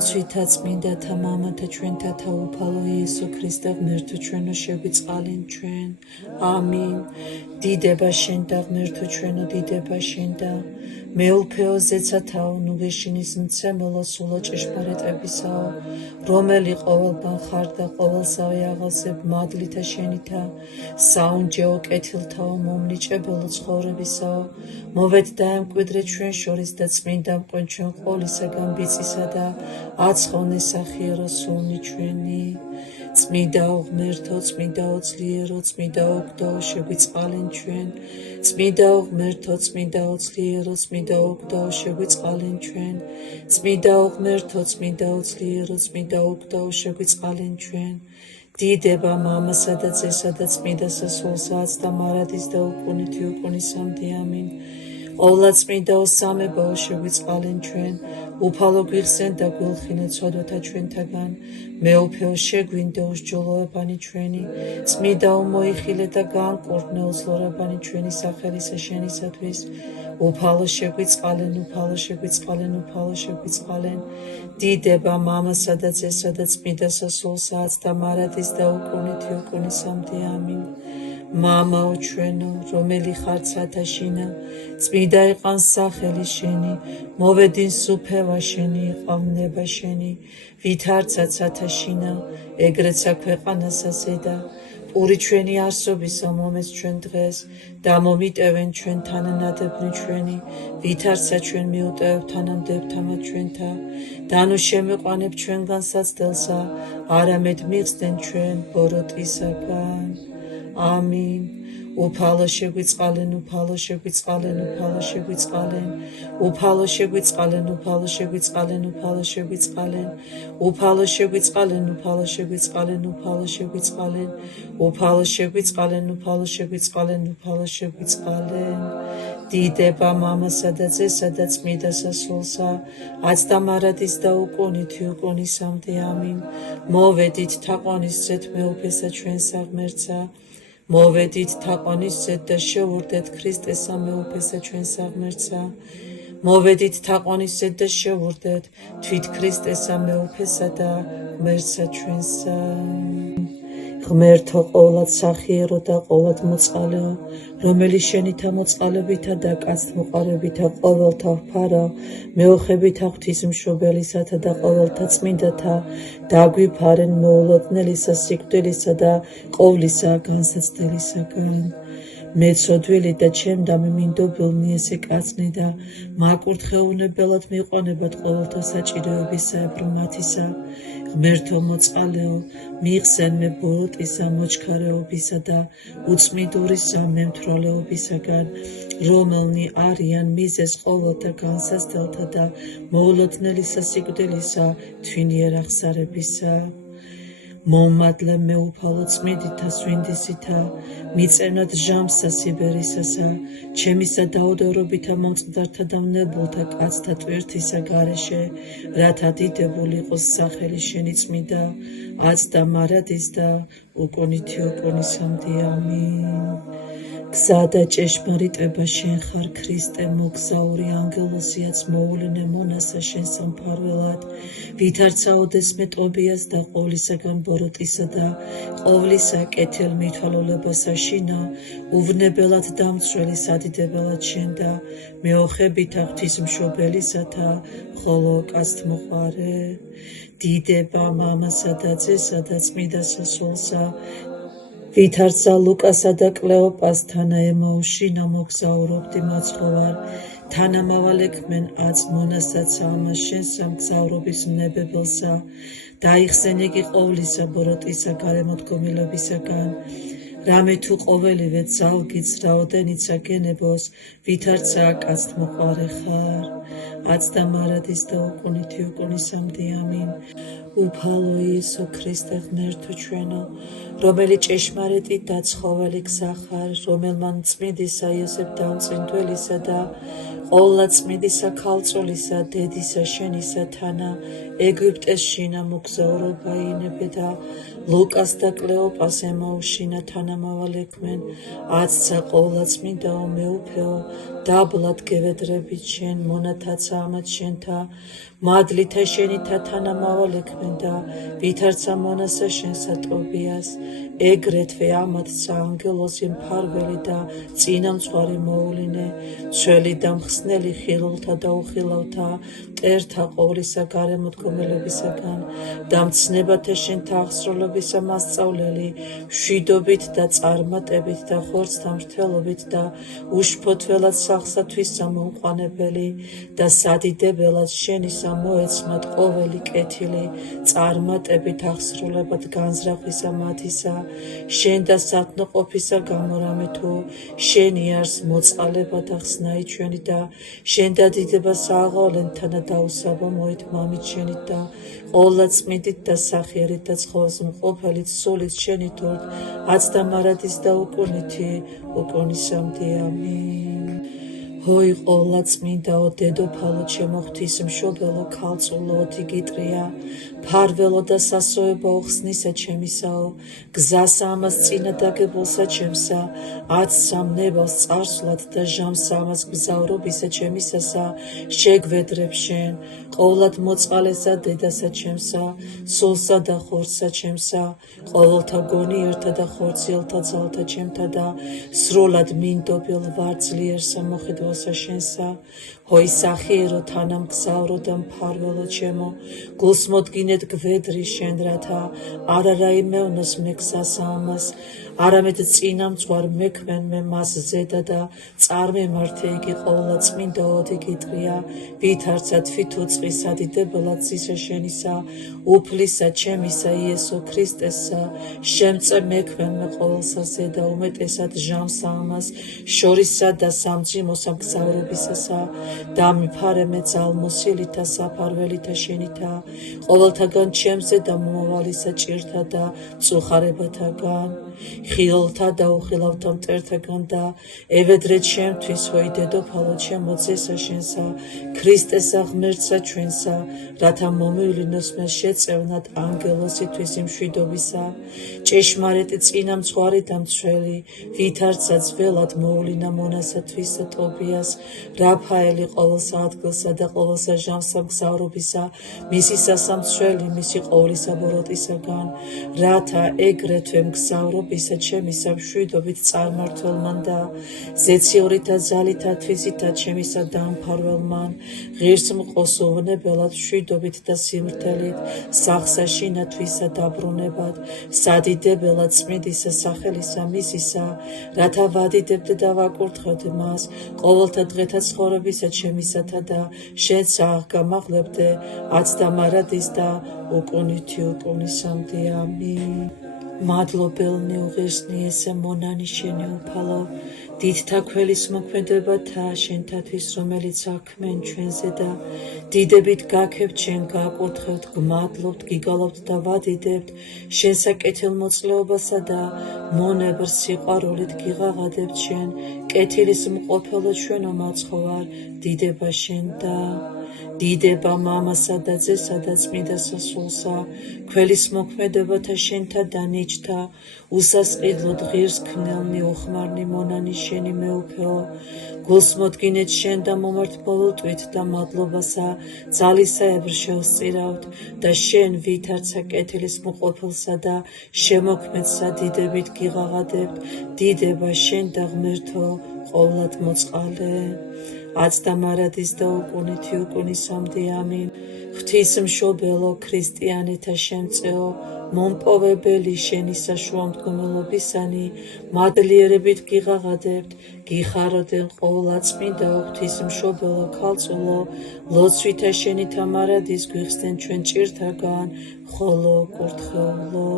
ლოცვითა წმინდათა მამათა ჩვენთათა უფალო იესო ქრისტე ღმერთო ჩვენო შეგვიწყალენ ჩვენ ამინ დიდება შენ და ღმერთო ჩვენო დიდება შენ და მეუფეო ზეცათაო ნუგეშინის მცემელო სულო ჭეშმარიტებისაო რომელი ყოველბან ხარ და ყოველსავე აღასებ მადლითა შენითა საუნჯეო კეთილთაო მომნიჭებელო ცხოვრებისაო მოვედ დაემკვიდრე ჩვენ შორის და წმინდა მყვენ ჩვენ ყოლისაგან ბიწისა და აცხოვნე სახიერო სულნი ჩვენი წმინდაო ღმერთო წმინდაო ძლიერო წმინდაო გდო შეგვიწყალენ ჩვენ წმინდაო ღმერთო წმინდაო ძლიერო წმინდაო გდო შეგვიწყალენ ჩვენ წმინდაო ღმერთო წმინდაო ძლიერო წმინდაო გდო შეგვიწყალენ ჩვენ დიდება მამასა და ძესა და წმინდა სასულსაც და მარადის და უკუნითი უკუნისამდე ამინ ყოვლადწმინდაო სამებაო შეგვიწყალენ ჩვენ უფალო გვიხსენ და გვილხინე ცოდვათა ჩვენთაგან მეუფეო შეგვინდე უსჯულოებანი ჩვენი წმინდაო მოიხილე და განკურნე ოცლორებანი ჩვენი სახელისა შენისათვის უფალო შეგვიწყალენ უფალო შეგვიწყალენ უფალო შეგვიწყალენ დიდება მამასა და ძესა და წმინდა სასულსაც და მარადის და უკუნითი უკუნისამდე ამინ მამაო ჩვენო რომელი ხარ ცათაშინა წმინდა იყან სახელი შენი მოვე딘 სუფევა შენი იყვავნება შენი ვითარცა ცათაშინა ეგრეცა ქვეყანასა ზედა პური ჩვენი არსობისა მომეც ჩვენ დღეს და მომიტევენ ჩვენ თანანადებნი ჩვენი ვითარცა ჩვენ მიუტევებ თანამდებთამად ჩვენთა და ნუ შემეყვანებ ჩვენგან საცდელსა არამედ მიხსნენ ჩვენ ბოროტისაგან ამინ უფალო შეგვიწყალენ უფალო შეგვიწყალენ უფალო შეგვიწყალენ უფალო შეგვიწყალენ უფალო შეგვიწყალენ უფალო შეგვიწყალენ უფალო შეგვიწყალენ უფალო შეგვიწყალენ უფალო შეგვიწყალენ უფალო შეგვიწყალენ უფალო შეგვიწყალენ უფალო შეგვიწყალენ დიდება მამასა და ძესა და წმინდა სასულსა აც და მარადის და უკუნითი უკუნისამდე ამინ მოვედით თაყვანისცეთ მეუფესა ჩვენსა ღმერთსა მოვედით თაყვანისცეთ და შევურდეთ ქრისტესა მეუფესა ჩვენსა ღმერთსა მოვედით თაყვანისცეთ და შევურდეთ თვით ქრისტესა მეუფესა და ღმერთსა ჩვენსა ღმერთო ყოვლად სახიერო და ყოვლად მოწყალეო რომელიც შენითა მოწყალებითა და კაცთმოყარებითა ყოველთა ვფარა მეოხებითა ღვთისმშობელისათა და ყოველთა წმინდათა დაგვიფარენ მოულოდნელისა სიკვდილისა და ყოვლისა განსაცდელისაგან მეცოდვილი და ჩემ დამიმინდობილნი ესე კაცნი და მაკურთხეუნებელად მიყვანებათ ყოველთა საჭიროებისა ბრმათისა ღმერთო მოწყალეო მიხსენ მე ბოროტისა მოჩქარეობისა და უწმიდურისა მემთვრალეობისაგან რომელნი არიან მიზეს ყოველთა განსაცდელთა და მოულოდნელისა სიკვდილისა თვინიერ აღსარებისა მომადლა მეუფალო წმიდითა სვინდისითა მიწენად ჟამსა სიბერისასა ჩემისა დაუდევრობითა მომწყდართა და მნებულთა კაცთა ტვირთისა გარეშე რათა დიდებული იყოს სახელი შენი წმინდა აც და მარადის და უკუნითი უკუნისამდე ამინ გზა და ჭეშმარიტება შენ ხარ ქრისტე მოგზაური ანგელოზიაც მოულინე მონასა შენ სამფარველად ვითარცაოდეს მე ტობიას და ყოვლისაგან ბოროტისა და ყოვლისა კეთილ მithვალულებასა შინა უვნებელად დამცველი სადიდებელად შენ და მეოხებითა ღვთისმშობელისათა ხოლო კაცთმოყარე დიდება მამასა და ძესა და წმინდა სასულსა ვითარცა ლუკასა და კლეოპას თანა ემაუშინა მოგზაურობდი მაცხოვარ თანამავალექმენ აც მონასაც ამას შენსა მგზავრობის ნებებელსა დაიხსენ იგი ყოვლისა ბოროტისა გარემოდგომილებისაგან რამე თუ ყოველივე ძალგიც რაოდენიცა გენებოს, ვითარცა კაცთ მოყარე ხარ. აცდა მარადის და უკუნითი უკუნისამდე ამინ. უფალო იესო ქრისტე ღმერთო ჩვენო, რომელიც ჭეშმარიტი და ცხოველი გზა ხარ, რომელმან წმინდისა იოსებ დამწინდველისა და ყოვლადწმინდისა ქალწულისა დედისა შენისა თანა ეგვიპტეს შინა მოგზაურობა ინებე და ლუკას და კლეოპას ემაუშინა თანამავალექმენ აცცა ყოვლადწმინდაო მეუფეო დაბლად გევედრებით შენ მონათაცა ამათ შენთა მადლითა შენითა თანამავალექმენ და ვითარცა მონასა შენსა ტობიას ეგრეთვე ამათცა ანგელოზი მფარველი და წინამძღვარი მოულინე ჩველი და მხსნელი ხილულთა და უხილავთა მტერთა ყოვლისა გარემოდგომელებისაგან და მცნებათა შენთა აღსრულებისა მასწავლელი მშვიდობით და წარმატებით და ხორცთა მრთელობით და უშფოთველად სახსათვისა მომყვანებელი და სადიდებელად შენისა მოეცმად ყოველი კეთილი წარმატებით აღსრულებად განზრახვისა მათისა შენ და სათნოყოფისა გამორამე თუ შენი არს მოწყალება და ხსნაი ჩვენი და შენ და დიდება სააღავლენთანა დაუსაბა მოით მამით შენით და ყოვლადწმინდით და სახიერით და ცხოველს მყოფელით სულით შენით ორთ აცდა მარადის და უკუნითი უკუნისამდე ამინ. ჰოი ყოვლადწმინდაო დედოფალო ჩემო ღვთისმშობელო ქალწულო ოდიგიტრია ფარველო და სასოებო ხსნისა ჩემისაო გზასა ამას წინა დაგებულსა ჩემსა აცსა ნებას წარსვლად და ჟამსა ამას გზავრობისა ჩემისასა შეგვედრებ შენ ყოვლად მოწყალესა დედასა ჩემსა სულსა და ხორცსა ჩემსა ყოველთა გონიერთა და ხორციელთა ძალთა ჩემთა და სრულად მინდობილ ვარძლიერსა მოხდვასა შენსა ჰოი სახიერო თანამგზავრო და მფარველო ჩემო გულს მოდგინეთ გვედრი შენ რათა არა რაიმევნოს მე გზასა ამას არამედ წინამძღვარ მექმენ მე მას ზედა და წარმემართე იგი ყოვლადწმინდა ოდიგიტრია ვითარცა თვითუწყი სადიდებელად ზისა შენისა უფლისა ჩემისა იესო ქრისტესა შემწე მექმენ მე ყოველსა ზედა უმეტესად ჟამსა ამას შორისა და სამძიმოსა მგზავრობისასა და მიფარე მე ძალმოსილითა საფარველითა შენითა ყოველთაგან ჩემზე და მომავალისა ჭირთა და წუხარებათაგან ხილთა და უხილავთა მტერთაგან და ევედრე ჩემთვის ჰოი დედოფალო ჩემო ძესა შენსა ქრისტესა ღმერთსა ჩვენსა რათა მომივლინოს მე შეწევნად ანგელოზისთვის იმშვიდობისა ჭეშმარიტი წინამძღვარი და მცველი ვითარცა ძველად მოულინა მონასათვისა ტობიას რაფაელი ყოველსა ადგილსა და ყოველსა ჟამსა მგზავრობისა მისი სასამცველი მისი ყოვლისა ბოროტისაგან რათა ეგრეთვე მგზავრობისა ჩემისა მშვიდობით წარმართველმან და ზეციორითა ძალითა თვისითა ჩემისა დამფარველმან ღირს მყოს უვნებელად მშვიდობით და სიმრთელით სახსა შინათვისა დაბრუნებად სადიდებელად წმინდისა სახელისა მისისა რათა ვადიდებდე და ვაკურთხებდ მას ყოველთა დღეთა ცხოვრებისა ჩემისათა და შენც აღგამაღლებდე აცდა მარადის და უკუნითი უკუნისამდე ამინ. მადლობელნი უღირსნი ესე მონანი შენი უფალო დიდთა ქველის მოქმედებათა შენთათვის რომელიც აქმენ ჩვენზე და დიდებით გაქებთ შენ გააკურთხებთ გმადლობთ გიგალობთ და ვადიდებთ შენსა კეთილმოწყლეობასა და მონებრ სიყვარულით გიღაღადებთ შენ კეთილის მყოფელო ჩვენო მაცხოვარ დიდება შენ და დიდება მამასა და ძესა და წმინდა სასულსა ქველის მოქმედებათა შენთა და ნიჭთა უსასყიდლოდ ღირს ქმნელნი უხმარნი მონანი შენი მეუფეო გულს მოდგინეთ შენ და მომართმოლუტვით და მადლობასა ძალისაებრ შევსწირავთ და შენ ვითარცა კეთილის მყოფელსა და შემოქმედსა დიდებით გიღაღადებთ დიდება შენ და ღმერთო ყოვლად მოწყალე აცდა მარადის და უკუნითი უკუნისამდე ამინ. ღვთისმშობელო ქრისტიანთა შემწეო მომპოვებელი შენი საშუალმდგომლობისანი მადლიერებით გიღაღადებთ გიხაროდენ ყოვლადწმინდაო ღვთისმშობელო ქალწულო ლოცვითა შენითა მარადის გვიხსნენ ჩვენ ჭირთაგან ხოლო კურთხეულო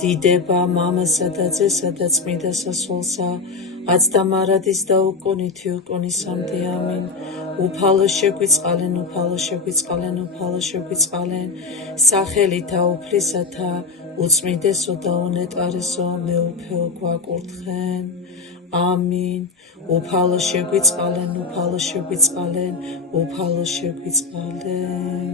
დიდება მამასა და ძესა და წმინდა სასულსა, আজ და მარადის და უკუნითი უკუნისამდე ამინ. უფალო შეგვიწყალენ, უფალო შეგვიწყალენ, უფალო შეგვიწყალენ, სახელითა უფლისათა, უწმინდესო და უნეტარესო მეუფეო გვაკურთხენ. ამინ. უფალო შეგვიწყალენ, უფალო შეგვიწყალენ, უფალო შეგვიწყალენ.